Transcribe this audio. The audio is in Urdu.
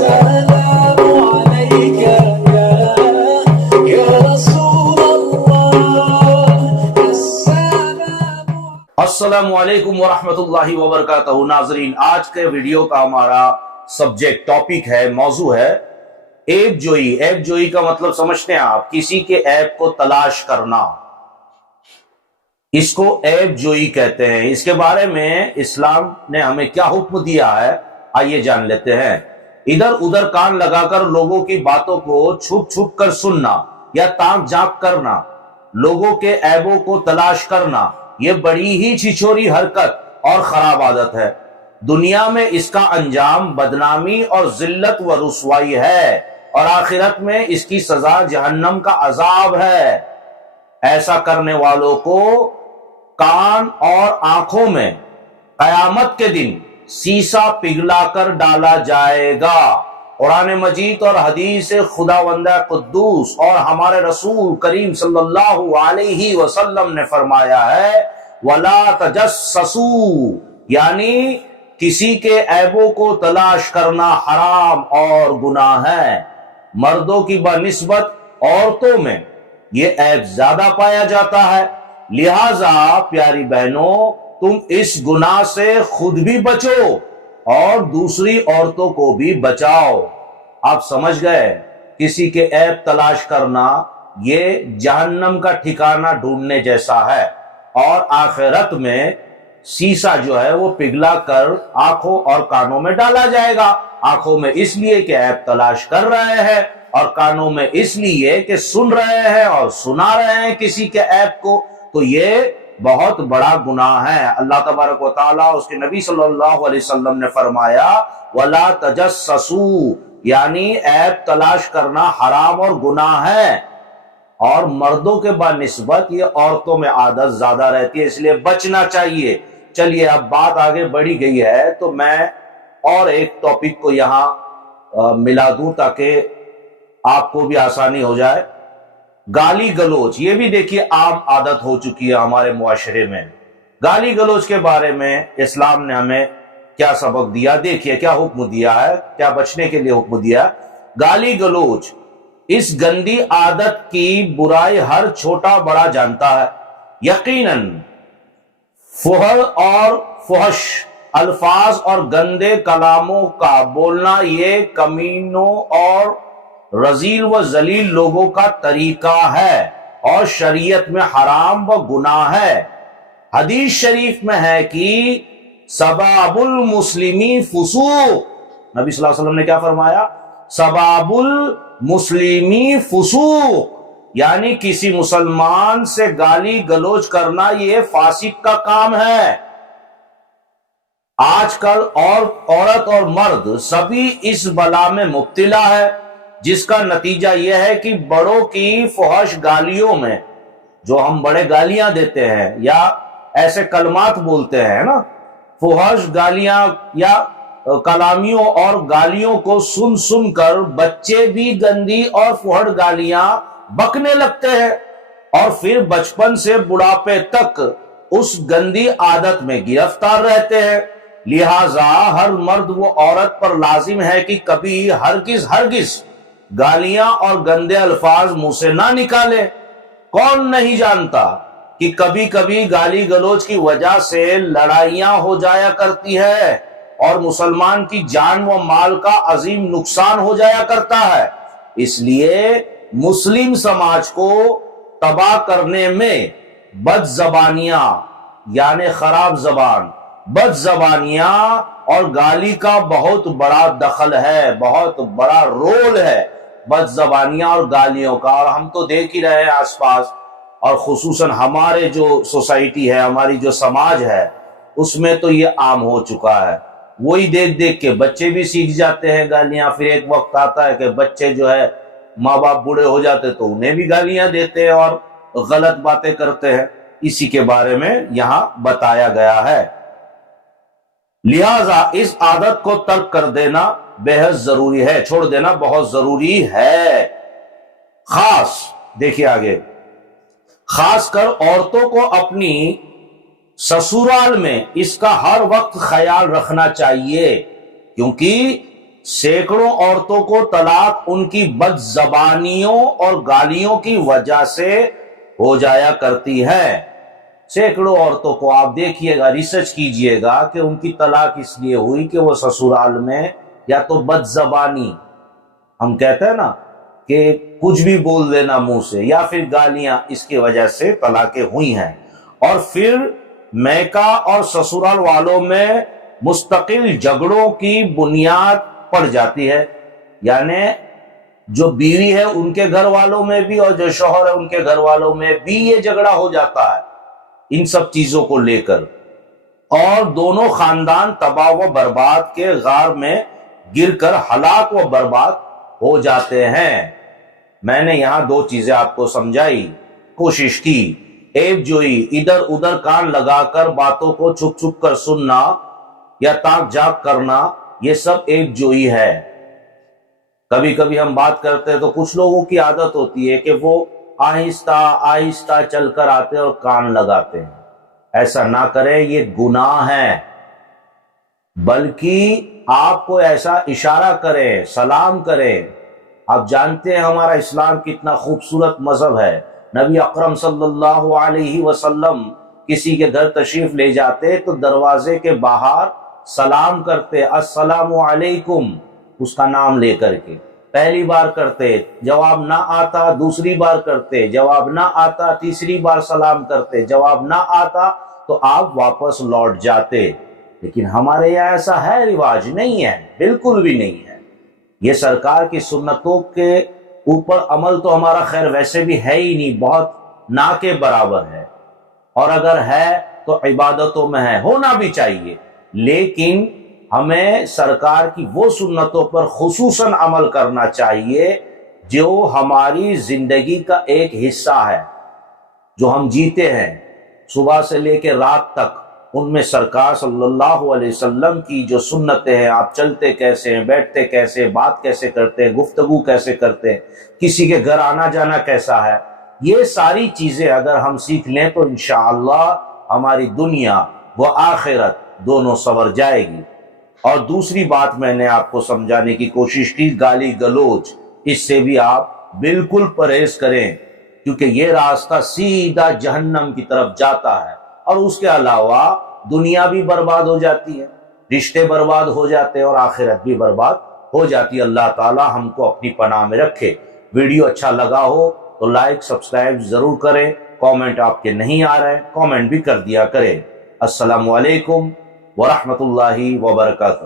السلام عليك يا رسول الله السلام. السلام علیکم ورحمۃ اللہ وبرکاتہ. ناظرین، آج کے ویڈیو کا ہمارا سبجیکٹ ٹاپک ہے، موضوع ہے عیب جوئی. عیب جوئی کا مطلب سمجھتے ہیں آپ؟ کسی کے عیب کو تلاش کرنا، اس کو عیب جوئی کہتے ہیں. اس کے بارے میں اسلام نے ہمیں کیا حکم دیا ہے، آئیے جان لیتے ہیں. ادھر ادھر کان لگا کر لوگوں کی باتوں کو چھپ چھپ کر سننا یا تاک جھانک کرنا، لوگوں کے عیبوں کو تلاش کرنا، یہ بڑی ہی چھچوری حرکت اور خراب عادت ہے. دنیا میں اس کا انجام بدنامی اور ذلت و رسوائی ہے، اور آخرت میں اس کی سزا جہنم کا عذاب ہے. ایسا کرنے والوں کو کان اور آنکھوں میں قیامت کے دن سیسا پگھلا کر ڈالا جائے گا. قرآن مجید اور حدیث خداوند قدوس اور ہمارے رسول کریم صلی اللہ علیہ وسلم نے فرمایا ہے وَلَا تَجَسَّسُوا، یعنی کسی کے عیبوں کو تلاش کرنا حرام اور گناہ ہے. مردوں کی بنسبت عورتوں میں یہ عیب زیادہ پایا جاتا ہے، لہذا پیاری بہنوں تم اس گناہ سے خود بھی بچو اور دوسری عورتوں کو بھی بچاؤ. آپ سمجھ گئے، کسی کے عیب تلاش کرنا یہ جہنم کا ٹھکانہ ڈھونڈنے جیسا ہے، اور آخرت میں سیسا جو ہے وہ پگھلا کر آنکھوں اور کانوں میں ڈالا جائے گا. آنکھوں میں اس لیے کہ عیب تلاش کر رہے ہیں، اور کانوں میں اس لیے کہ سن رہے ہیں اور سنا رہے ہیں کسی کے عیب کو. تو یہ بہت بڑا گناہ ہے. اللہ تبارک و تعالیٰ، اس کے نبی صلی اللہ علیہ وسلم نے فرمایا وَلَا تَجَسَّسُوا، یعنی عیب تلاش کرنا حرام اور گناہ ہے. اور مردوں کے بنسبت یہ عورتوں میں عادت زیادہ رہتی ہے، اس لیے بچنا چاہیے. چلیے اب بات آگے بڑھی گئی ہے تو میں اور ایک ٹاپک کو یہاں ملا دوں تاکہ آپ کو بھی آسانی ہو جائے. گالی گلوچ، یہ بھی دیکھیے عام عادت ہو چکی ہے ہمارے معاشرے میں. گالی گلوچ کے بارے میں اسلام نے ہمیں کیا سبق دیا، دیکھیے کیا حکم دیا ہے، کیا بچنے کے لیے حکم دیا. گالی گلوچ، اس گندی عادت کی برائی ہر چھوٹا بڑا جانتا ہے. یقیناً فحل اور فحش الفاظ اور گندے کلاموں کا بولنا یہ کمینوں اور رذیل و ذلیل لوگوں کا طریقہ ہے اور شریعت میں حرام و گناہ ہے. حدیث شریف میں ہے کہ سباب المسلمی فسوق، نبی صلی اللہ علیہ وسلم نے کیا فرمایا؟ سباب المسلمی فسوق، یعنی کسی مسلمان سے گالی گلوچ کرنا یہ فاسق کا کام ہے. آج کل عورت اور مرد سبھی اس بلا میں مبتلا ہے، جس کا نتیجہ یہ ہے کہ بڑوں کی فحش گالیوں میں، جو ہم بڑے گالیاں دیتے ہیں یا ایسے کلمات بولتے ہیں نا، فحش گالیاں یا کلامیوں اور گالیوں کو سن سن کر بچے بھی گندی اور فحش گالیاں بکنے لگتے ہیں، اور پھر بچپن سے بڑھاپے تک اس گندی عادت میں گرفتار رہتے ہیں. لہذا ہر مرد و عورت پر لازم ہے کہ کبھی ہرگز گالیاں اور گندے الفاظ منہ سے نہ نکالے. کون نہیں جانتا کہ کبھی کبھی گالی گلوچ کی وجہ سے لڑائیاں ہو جایا کرتی ہے اور مسلمان کی جان و مال کا عظیم نقصان ہو جایا کرتا ہے. اس لیے مسلم سماج کو تباہ کرنے میں بد زبانیاں یعنی خراب زبان، بد زبانیاں اور گالی کا بہت بڑا دخل ہے، بہت بڑا رول ہے بد زبانیاں اور گالیوں کا. اور ہم تو دیکھ ہی رہے ہیں آس پاس، اور خصوصاً ہمارے جو سوسائٹی ہے، ہماری جو سماج ہے، اس میں تو یہ عام ہو چکا ہے. وہی دیکھ دیکھ کے بچے بھی سیکھ جاتے ہیں گالیاں. پھر ایک وقت آتا ہے کہ بچے جو ہے ماں باپ بوڑھے ہو جاتے تو انہیں بھی گالیاں دیتے ہیں اور غلط باتیں کرتے ہیں. اسی کے بارے میں یہاں بتایا گیا ہے. لہذا اس عادت کو ترک کر دینا بے حد ضروری ہے، چھوڑ دینا بہت ضروری ہے. دیکھیے آگے، خاص کر عورتوں کو اپنی سسرال میں اس کا ہر وقت خیال رکھنا چاہیے، کیونکہ سینکڑوں عورتوں کو طلاق ان کی بد زبانیوں اور گالیوں کی وجہ سے ہو جایا کرتی ہے۔ سینکڑوں عورتوں کو آپ دیکھیے گا، ریسرچ کیجئے گا کہ ان کی طلاق اس لیے ہوئی کہ وہ سسرال میں یا تو بد زبانی، ہم کہتے ہیں نا کہ کچھ بھی بول دینا منہ سے، یا پھر گالیاں، اس کی وجہ سے طلاقیں ہوئی ہیں۔ اور پھر میکا اور سسرال والوں میں مستقل جھگڑوں کی بنیاد پڑ جاتی ہے، یعنی جو بیوی ہے ان کے گھر والوں میں بھی اور جو شوہر ہے ان کے گھر والوں میں بھی یہ جھگڑا ہو جاتا ہے ان سب چیزوں کو لے کر، اور دونوں خاندان تباہ و برباد کے غار میں گر کر ہلاک و برباد ہو جاتے ہیں۔ میں نے یہاں دو چیزیں آپ کو سمجھائی، کوشش کی، ایب جوئی، ادھر ادھر کان لگا کر باتوں کو چھپ چھپ کر سننا یا تاک جاگ کرنا، یہ سب ایب جوئی ہے۔ کبھی کبھی ہم بات کرتے ہیں تو کچھ لوگوں کی عادت ہوتی ہے کہ وہ آہستہ آہستہ چل کر آتے اور کان لگاتے ہیں، ایسا نہ کریں، یہ گناہ ہے۔ بلکہ آپ کو ایسا اشارہ کریں، سلام کریں۔ آپ جانتے ہیں ہمارا اسلام کتنا خوبصورت مذہب ہے۔ نبی اکرم صلی اللہ علیہ وسلم کسی کے گھر تشریف لے جاتے تو دروازے کے باہر سلام کرتے، السلام علیکم، اس کا نام لے کر کے پہلی بار کرتے، جواب نہ آتا دوسری بار کرتے، جواب نہ آتا تیسری بار سلام کرتے، جواب نہ آتا تو آپ واپس لوٹ جاتے۔ لیکن ہمارے یہاں ایسا ہے رواج نہیں ہے، بالکل بھی نہیں ہے۔ یہ سرکار کی سنتوں کے اوپر عمل تو ہمارا خیر ویسے بھی ہے ہی نہیں، بہت نہ کے برابر ہے، اور اگر ہے تو عبادتوں میں ہے، ہونا بھی چاہیے، لیکن ہمیں سرکار کی وہ سنتوں پر خصوصاً عمل کرنا چاہیے جو ہماری زندگی کا ایک حصہ ہے، جو ہم جیتے ہیں صبح سے لے کے رات تک۔ ان میں سرکار صلی اللہ علیہ وسلم کی جو سنتیں ہیں، آپ چلتے کیسے ہیں، بیٹھتے کیسے، بات کیسے کرتے ہیں، گفتگو کیسے کرتے ہیں، کسی کے گھر آنا جانا کیسا ہے، یہ ساری چیزیں اگر ہم سیکھ لیں تو انشاءاللہ ہماری دنیا و آخرت دونوں سنور جائے گی۔ اور دوسری بات میں نے آپ کو سمجھانے کی کوشش کی، گالی گلوچ، اس سے بھی آپ بالکل پرہیز کریں، کیونکہ یہ راستہ سیدھا جہنم کی طرف جاتا ہے، اور اس کے علاوہ دنیا بھی برباد ہو جاتی ہے، رشتے برباد ہو جاتے ہیں، اور آخرت بھی برباد ہو جاتی ہے۔ اللہ تعالی ہم کو اپنی پناہ میں رکھے۔ ویڈیو اچھا لگا ہو تو لائک سبسکرائب ضرور کریں، کامنٹ آپ کے نہیں آ رہے کامنٹ بھی کر دیا کریں۔ السلام علیکم ورحمۃ اللہ وبرکاتہ۔